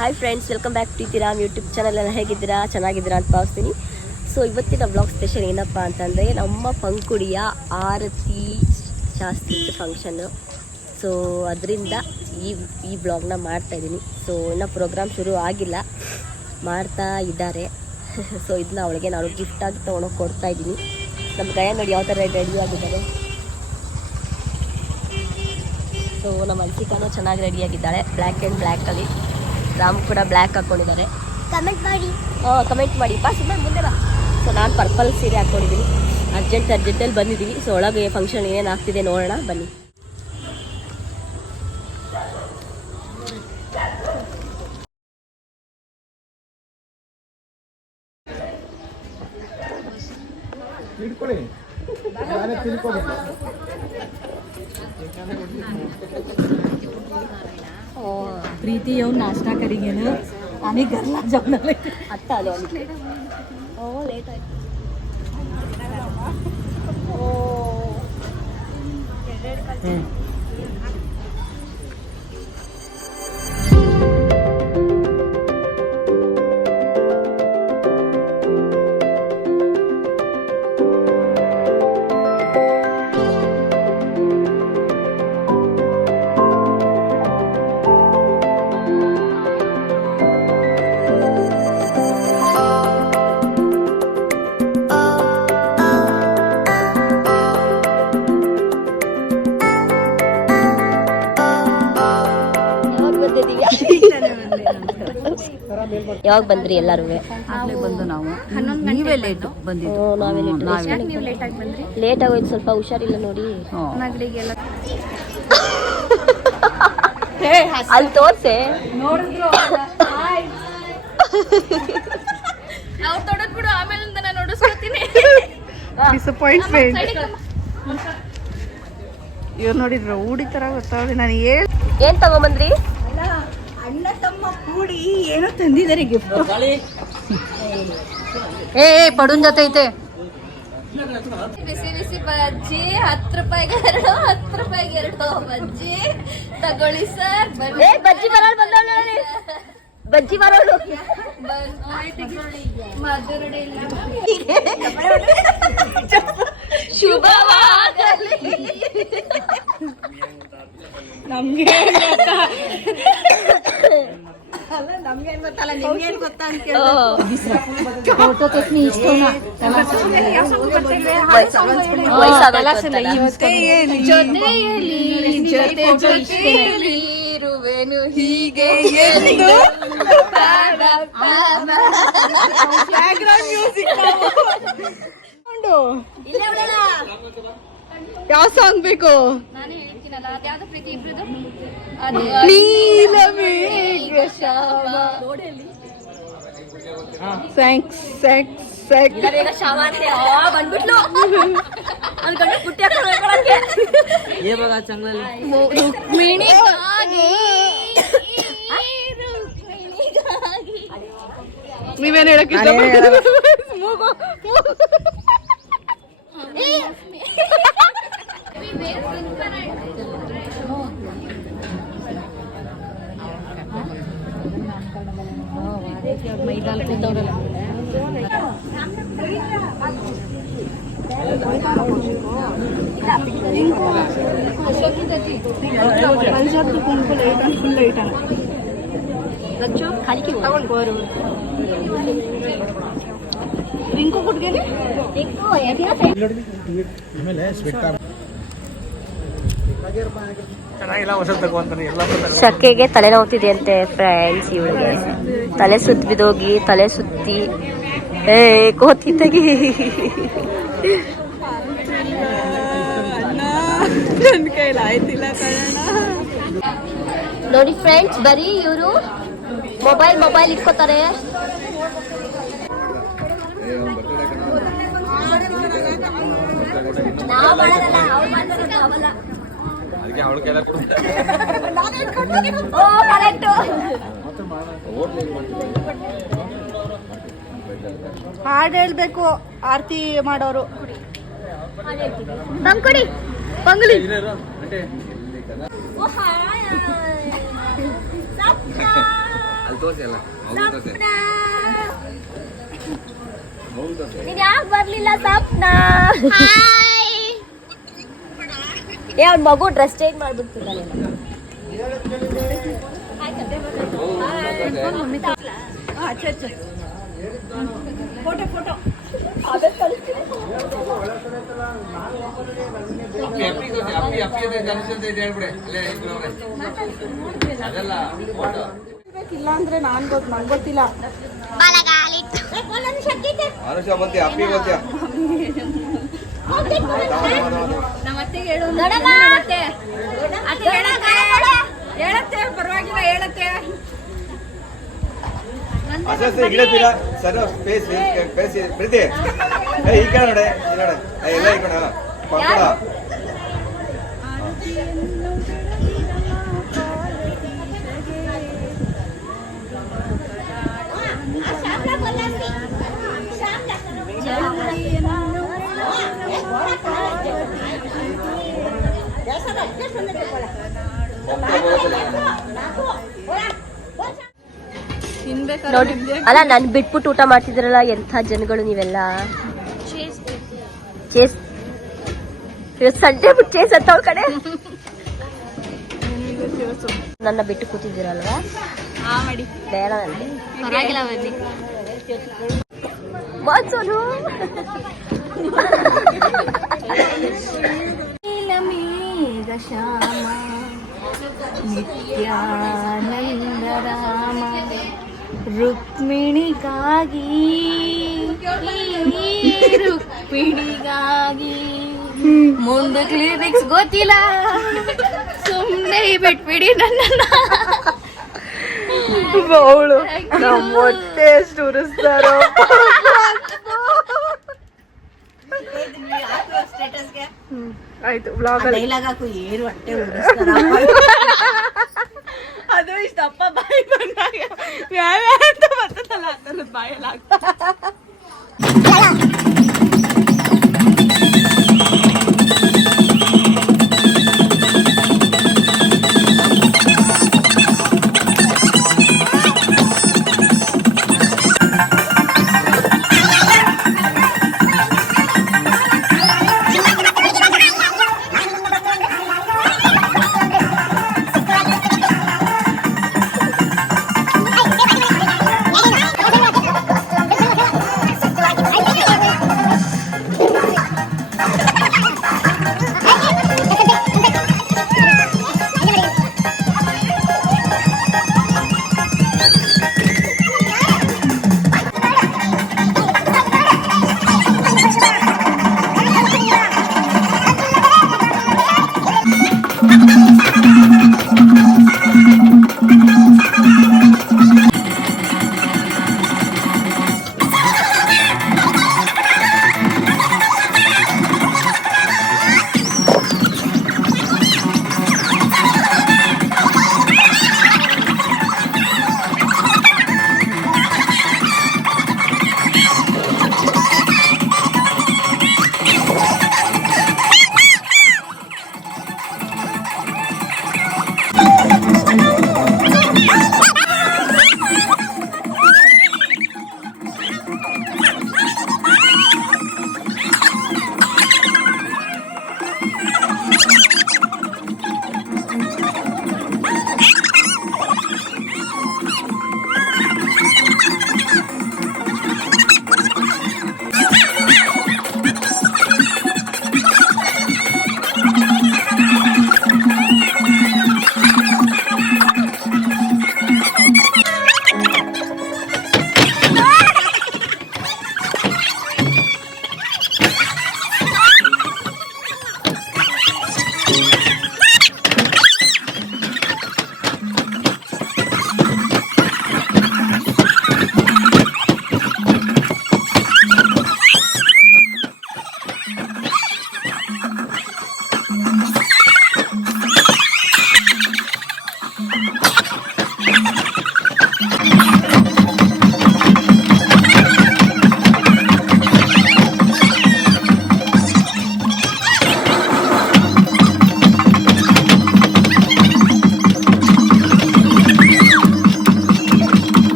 Hi friends, welcome back to Thiram YouTube channel. ಎಲ್ಲ ಹೇಗಿದ್ದೀರಾ? ಚೆನ್ನಾಗಿದ್ದೀರಾ ಅಂತ ಭಾವಿಸ್ತೀನಿ. ಸೊ ಇವತ್ತಿನ ಬ್ಲಾಗ್ ಸ್ಪೆಷಲ್ ಏನಪ್ಪ ಅಂತಂದರೆ ನಮ್ಮ ಪಂಕುಡಿಯ ಆರತಿ ಶಾಸ್ತ್ರದ ಫಂಕ್ಷನ್ನು. ಸೊ ಅದರಿಂದ ಈ ಬ್ಲಾಗ್ನ ಮಾಡ್ತಾಯಿದ್ದೀನಿ. ಸೊ ಇನ್ನೂ ಪ್ರೋಗ್ರಾಮ್ ಶುರು ಆಗಿಲ್ಲ, ಮಾಡ್ತಾ ಇದ್ದಾರೆ. ಸೊ ಇದನ್ನ ಅವಳಿಗೆ ನಾನು ಗಿಫ್ಟಾಗಿ ತೊಗೊಂಡೋಗಿ ಕೊಡ್ತಾಯಿದ್ದೀನಿ. ನಮ್ಮ ಗಯ ನೋಡಿ ಯಾವ ಥರ ರೆಡಿ ಆಗಿದ್ದಾರೆ. ಸೊ ನಮ್ಮ ಅನ್ಸಿಕಾನು ಚೆನ್ನಾಗಿ ರೆಡಿಯಾಗಿದ್ದಾಳೆ, ಬ್ಲ್ಯಾಕ್ ಆ್ಯಂಡ್ ಬ್ಲ್ಯಾಕಲ್ಲಿ. ರಾಮ್ ಕೂಡ ಬ್ಲ್ಯಾಕ್ ಹಾಕ್ಕೊಂಡಿದ್ದಾರೆ. ಕಮೆಂಟ್ ಮಾಡಿ ಬಾ, ಸುಮ್ಮನೆ ಮುಂದೆ ಬಾ. ಸೊ ನಾನು ಪರ್ಪಲ್ ಸೀರೆ ಹಾಕ್ಕೊಂಡಿದ್ದೀನಿ. ಅರ್ಜೆಂಟಲ್ಲಿ ಬಂದಿದ್ದೀವಿ. ಸೊ ಒಳಗೆ ಫಂಕ್ಷನ್ ಏನೇನು ಆಗ್ತಿದೆ ನೋಡೋಣ ಬನ್ನಿ. प्रीति येऊन नाश्ता करी गेलं आणि घरला जाऊन आले. आत्ता आलो आम्ही. हो लेट आहे. ಯಾವಾಗ ಬಂದ್ರಿ ಎಲ್ಲರೂ? ಬಂದು ನಾವು ನೀವೇ ಲೇಟ್ ಬಂದಿದ್ದು. ಲೇಟ್ ಆಗೋಯ್ತು, ಸ್ವಲ್ಪ ಹುಷಾರಿಲ್ಲ ನೋಡಿ. ಅಲ್ಲಿ ತೋರ್ಸೆ ಇವ್ರು ನೋಡಿದ್ರು ಊಡಿ ತರ ಗೊತ್ತಾಗ ನಾನು ಏನ್ ತಗೊಂಬಂದ್ರಿ? ಅಣ್ಣ ತಮ್ಮ ಕೂಡಿ ಏನೋ ತಂದಿದ್ದಾರೆ ಗಿಫ್ಟ್. ಏ ಪಡುನ್ ಜೊತೆ ಐತೆ. ಬಿಸಿ ಬಿಸಿ ಬಜ್ಜಿ 10 ರೂಪಾಯಿಗೆ 10 ರೂಪಾಯಿಗೆ 2 ಬಜ್ಜಿ ತಗೊಳ್ಳಿ ಸರ್. ಬಜ್ಜಿ ಬರೋಳು ಬಂದವಳು, ಬಜ್ಜಿ ಬರೋಳು. ಮಧುರಡೆ ಶುಭವಾಗಲಿ. ನಮ್ಗೆ ನಮ್ಗೇನ್ ಗೊತ್ತಲ್ಲ, ನಿಮ್ಗೇನ್ ಗೊತ್ತಾ ಅಂತ ಫೋಟೋ ತೆಗ್ನಿ ಇಷ್ಟೋನಾ ಜೊತೆಯಲ್ಲಿ ಇರುವೆನು ಹೀಗೆ ಎಂದು ಬ್ಯಾಕ್ಗ್ರೌಂಡ್ ಮ್ಯೂಸಿಕ್. ಯಾವ ಸಾಂಗ್ ಬೇಕು? ನಾನೇ ಹೇಳ್ತೀನಲ್ಲ, ಅದ್ಯಾವ್ದು ಪ್ರೀತಿ ಇಬ್ರದು? ಬಂದ್ಬಿಟ್ಲು ನೀವೇನ್ ಹೇಳಕ್ ರಿಂಕು ಕುಟ್ಗೇನೆ ಶಕೆಗೆ ತಲೆನೋವ್ತಿದೆ ಅಂತೆ ಫ್ರೆಂಡ್ಸ್. ಇವಳಿಗೆ ತಲೆ ಸುತ್ತ ಬಿದೋಗಿ ತಲೆ ಸುತ್ತಿ ಕೋತಿ ತೆಗಿ ನೋಡಿ ಫ್ರೆಂಡ್ಸ್. ಬರೀ ಇವರು ಮೊಬೈಲ್ ಇಟ್ಕೋತಾರೆ. ಹಾಡು ಹೇಳ್ಬೇಕು ಆರತಿ ಮಾಡೋರು. ತಂಕೊಡಿ ಪಂಗುಲಿ. ದೋಸೆ ಅಲ್ಲ ದೋಸೆ ನೀನ್ ಯಾಕೆ ಬರ್ಲಿಲ್ಲ ಸಪ್ನ? ಏ ಅವ್ನ ಮಗು ಡ್ರೆಸ್ ಚೇಂಜ್ ಮಾಡ್ಬಿಡ್ತಿದ್ದಾನೆ. ಇಲ್ಲ ಅಂದ್ರೆ ನಂಗೆ ಗೊತ್ತಿಲ್ಲ. ಅನುಷ ಬಂತೀಯ ಅಪ್ಪಿ ಬಂತೀಯ ನಮ್ಮ ಅತ್ತೆಗೆ ಹೇಳು. ಹೇಳತ್ತೆ ಪರವಾಗಿಲ್ಲ ಹೇಳತ್ತೆ. ಗಿಡತೀರ ಸರ್ ಫೇಸ್ ಪ್ರೀತಿ ಈ ಕಡೆ ನೋಡೆ ನೋಡೆ ಎಲ್ಲ ಈ ಕಡೆ ಪಕ್ಕಡ ನೋಡಿ ಅಲ್ಲ ನನ್ ಬಿಟ್ಬಿಟ್ಟು ಊಟ ಮಾಡ್ತಿದ್ರಲ್ಲ ಎಂಥ ಜನಗಳು ನೀವೆಲ್ಲ. ಚೇಸ್ ಸಂಡೆ ಬಿಟ್ಟು ಚೇಸ್ ಅಂತ ಅವ್ರ ಕಡೆ ನನ್ನ ಬಿಟ್ಟು ಕೂತಿದ್ದೀರಲ್ವಾ? ಬೇಡ ನನಗೆ ಮಾನ್ಸೋನು ಶ್ಯಾಮ ನಿತ್ಯಾನಂದ ರಾಮ ರುಕ್ಮಿಣಿಗಾಗಿ ಮುಂದೆ ಕ್ಲಿನಿಕ್ಸ್ ಗೊತ್ತಿಲ್ಲ, ಸುಮ್ಮನೆ ಬಿಟ್ಬಿಡಿ ನನ್ನನ್ನ. ಅವಳು ನಮ್ಮ ಹೊಟ್ಟೆ ಎಷ್ಟು ಉರಿಸ್ತಾರೋ. ಆಯ್ತು ಬ್ಲಾಗ್ ಏನು ಹೊಟ್ಟೆ ಅದು ಇಷ್ಟಪ್ಪ ಬಾಯಿ ಬಂದಾಗ ಯಾವ ಅಂತ ಬರ್ತದಲ್ಲ ಅದನ್ನ ಬಾಯಲ್ಲಿ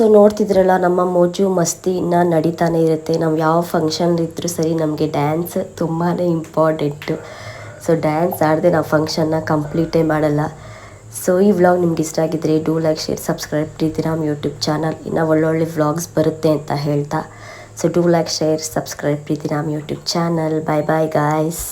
ಸೊ ನೋಡ್ತಿದ್ರಲ್ಲ ನಮ್ಮ ಮೋಜು ಮಸ್ತಿ ಇನ್ನೂ ನಡೀತಾನೆ ಇರುತ್ತೆ. ನಾವು ಯಾವ ಫಂಕ್ಷನ್ ಇದ್ದರೂ ಸರಿ ನಮಗೆ ಡ್ಯಾನ್ಸ್ ತುಂಬಾ ಇಂಪಾರ್ಟೆಂಟು. ಸೊ ಡ್ಯಾನ್ಸ್ ಆಡದೆ ನಾವು ಫಂಕ್ಷನ್ನ ಕಂಪ್ಲೀಟೇ ಮಾಡಲ್ಲ. ಸೊ ಈ ವ್ಲಾಗ್ ನಿಮ್ಗೆ ಇಷ್ಟ ಆಗಿದ್ರೆ do like share subscribe Preethiram YouTube channel. ಇನ್ನೂ ಒಳ್ಳೊಳ್ಳೆ ವ್ಲಾಗ್ಸ್ ಬರುತ್ತೆ ಅಂತ ಹೇಳ್ತಾ, so do like share subscribe Preethiram YouTube channel. Bye bye guys.